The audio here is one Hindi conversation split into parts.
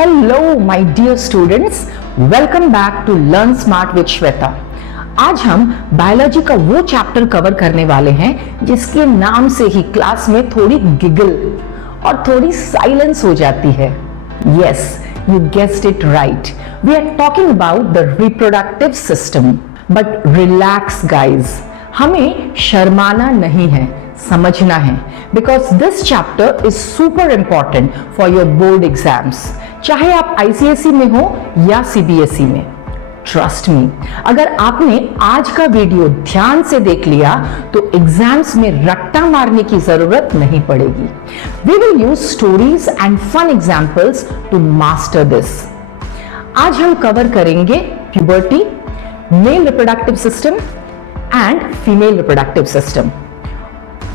Hello my dear students, welcome back to learn smart with Shweta. आज हम बायोलॉजी का वो चैप्टर कवर करने वाले हैं जिसके नाम से ही क्लास में थोड़ी गिगल और थोड़ी साइलेंस हो जाती है। Yes, you guessed it right, we are talking about the reproductive system. But relax guys, हमें शर्माना नहीं है, समझना है, because this chapter is super important for your board exams, चाहे आप आईसीएसई में हो या सीबीएसई में। ट्रस्ट मी, अगर आपने आज का वीडियो ध्यान से देख लिया तो एग्जाम्स में रट्टा मारने की जरूरत नहीं पड़ेगी। We will use stories and fun examples to master this. आज हम कवर करेंगे puberty, male reproductive system and female reproductive system,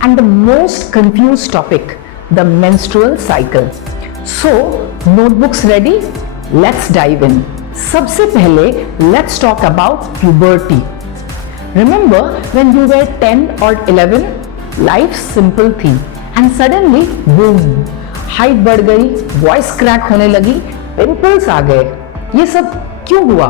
and the most confused topic, the menstrual cycle. So, notebooks ready? Let's dive in. सबसे पहले let's talk about puberty. Remember when you were 10 or 11? Life simple थी and suddenly boom, height बढ़ गई, voice crack होने लगी, pimples आ गए। ये सब क्यों हुआ?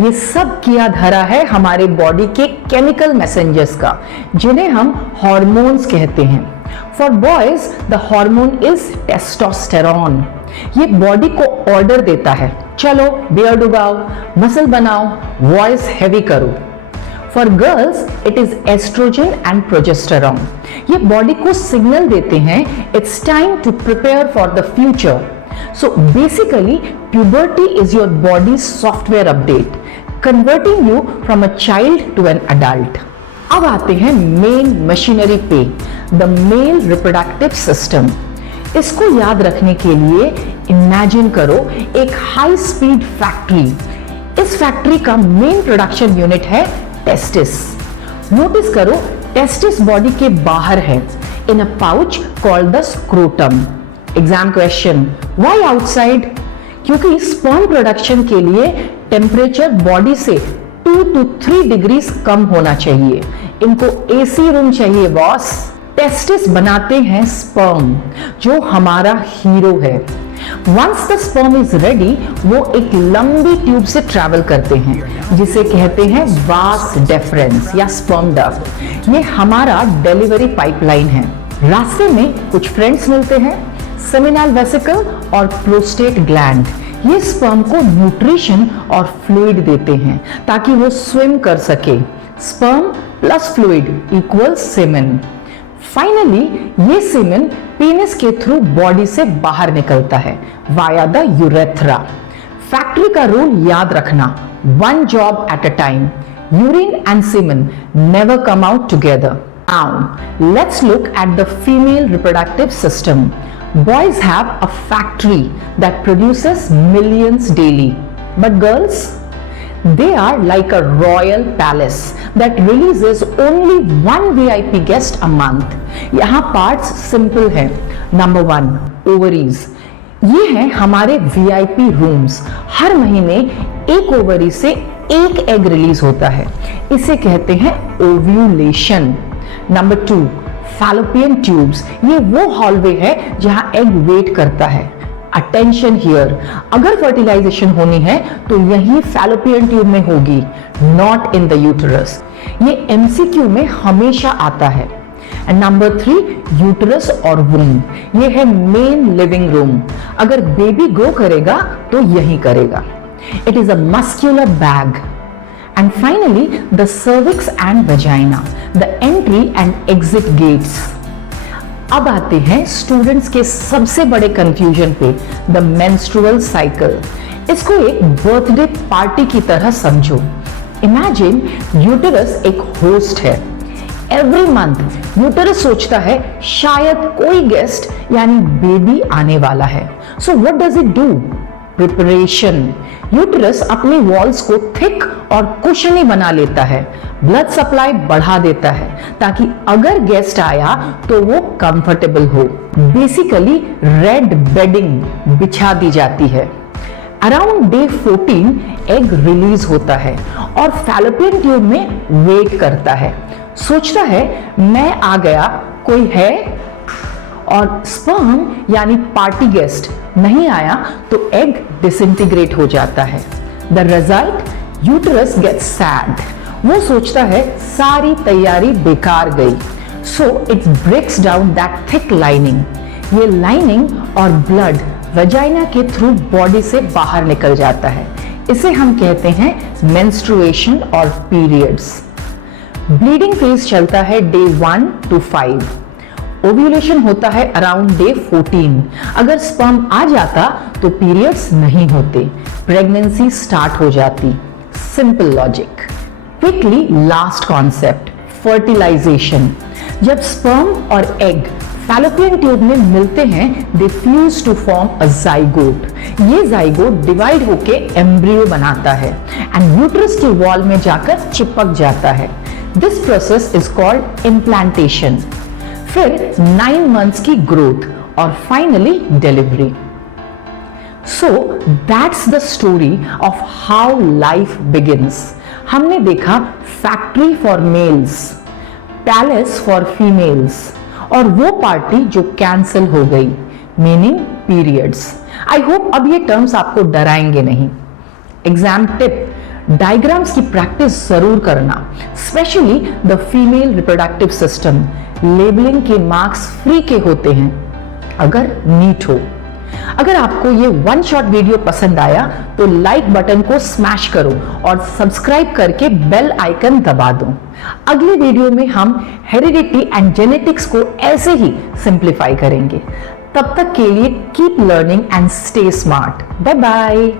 ये सब किया धरा है हमारे बॉडी के केमिकल मैसेंजर्स का, जिन्हें हम हार्मोन्स कहते हैं। For boys the hormone is testosterone. ये बॉडी को ऑर्डर देता है, चलो बियर्ड उगाओ, मसल बनाओ, वॉइस हैवी करो। For girls it is oestrogen and progesterone. ये बॉडी को सिग्नल देते हैं it's time to prepare for the future. So basically, puberty is your body's software update, converting you from a child to an adult. अब आते हैं मेन मशीनरी पे, the male reproductive system. इसको याद रखने के लिए इमेजिन करो एक हाई स्पीड फैक्ट्री। इस फैक्ट्री का मेन प्रोडक्शन यूनिट है टेस्टिस। नोटिस करो, टेस्टिस बॉडी के बाहर है, in a pouch called the scrotum. Exam question, why outside? क्योंकि स्पर्म प्रोडक्शन के लिए टेम्परेचर बॉडी से 2 to 3 डिग्रीज कम होना चाहिए। इनको एसी रूम चाहिए बॉस। टेस्टिस बनाते हैं स्पर्म, जो हमारा हीरो है। Once the sperm is ready, वो एक लंबी ट्यूब से ट्रैवल करते हैं, जिसे कहते हैं वास डेफरेंस या स्पर्म डक्ट। ये हमारा डिलीवरी पाइपलाइन है। रास्ते में कुछ फ्रेंड्स मिलते हैं, सेमिनल वेसिकल और प्रोस्टेट ग्लैंड। ये स्पर्म को न्यूट्रिशन और फ्लूइड देते हैं ताकि वो स्विम कर सके। Sperm plus fluid equal semen. Finally ये सेमेन पेनिस के थ्रू बॉडी से बाहर निकलता है वाया द यूरेथ्रा। फैक्ट्री का रूल याद रखना, one job at a time. Urine and semen never come out together. Now let's look at the female reproductive system. Boys have a factory that produces millions daily, but girls, they are like a royal palace that releases only one VIP guest a month. यहाँ parts simple हैं। Number 1, ovaries. ये हैं हमारे VIP rooms। हर महीने एक ओवरी से एक एग रिलीज होता है, इसे कहते हैं ओव्यूलेशन। Number 2, fallopian tubes. ये वो हॉलवे है जहां एग वेट करता है। अटेंशन हियर, अगर फर्टिलाइजेशन होनी है तो यही फैलोपियन ट्यूब में होगी, नॉट इन द यूटरस। ये एमसीक्यू में हमेशा आता है। एंड नंबर 3, यूटरस और वूम्ब। ये है मेन लिविंग रूम। अगर बेबी ग्रो करेगा तो यही करेगा। It is a muscular bag. And finally, the cervix and vagina, the entry and exit gates. अब आते हैं स्टूडेंट्स के सबसे बड़े कंफ्यूजन पे, the menstrual cycle. इसको एक बर्थडे पार्टी की तरह समझो। इमेजिन यूटेरस एक होस्ट है। एवरी मंथ यूटेरस सोचता है शायद कोई गेस्ट यानी बेबी आने वाला है। So what does it do? Preparation. Uterus अपनी वॉल्स को थिक और कुशनी बना लेता है, ब्लड सप्लाई बढ़ा देता है ताकि अगर गेस्ट आया तो वो कंफर्टेबल हो। बेसिकली रेड बेडिंग बिछा दी जाती है। अराउंड डे 14 एग रिलीज होता है और फैलोपियन ट्यूब में वेट करता है। सोचता है मैं आ गया, कोई है? और स्पर्म यानी पार्टी गेस्ट नहीं आया तो एग डिसइंटीग्रेट हो जाता है। The result, uterus gets sad. वो सोचता है सारी तैयारी बेकार गई। So it breaks down that thick lining. ये लाइनिंग और ब्लड वजाइना के थ्रू बॉडी से बाहर निकल जाता है। इसे हम कहते हैं मेंस्ट्रुएशन और पीरियड्स। ब्लीडिंग फेज चलता है डे 1 to 5। ओव्यूलेशन होता है अराउंड डे 14। अगर स्पर्म आ जाता तो पीरियड्स नहीं होते, प्रेगनेंसी स्टार्ट हो जाती। Simple logic. Quickly last concept, fertilisation. जब स्पर्म और एग फैलोपियन ट्यूब में मिलते हैं, they fuse to form a zygote. ये जाइगोट डिवाइड होके एम्ब्रियो बनाता है एंड यूट्रस के वॉल में जाकर चिपक जाता है। This process is called implantation. फिर 9 मंथ्स की ग्रोथ और finally delivery. So that's the story of how life begins. हमने देखा factory for mails, palace for females और वो पार्टी जो कैंसिल हो गई, मीनिंग पीरियड्स। आई होप अब ये टर्म्स आपको डराएंगे नहीं। एग्जाम टिप, डायग्राम्स की प्रैक्टिस जरूर करना, specially the female reproductive system. Labelling के मार्क्स फ्री के होते हैं अगर नीट हो। अगर आपको ये वन शॉट वीडियो पसंद आया तो लाइक बटन को स्मैश करो और सब्सक्राइब करके बेल आइकन दबा दो। अगले वीडियो में हम हेरिडिटी एंड जेनेटिक्स को ऐसे ही सिंप्लीफाई करेंगे। तब तक के लिए keep learning and stay smart. Bye bye.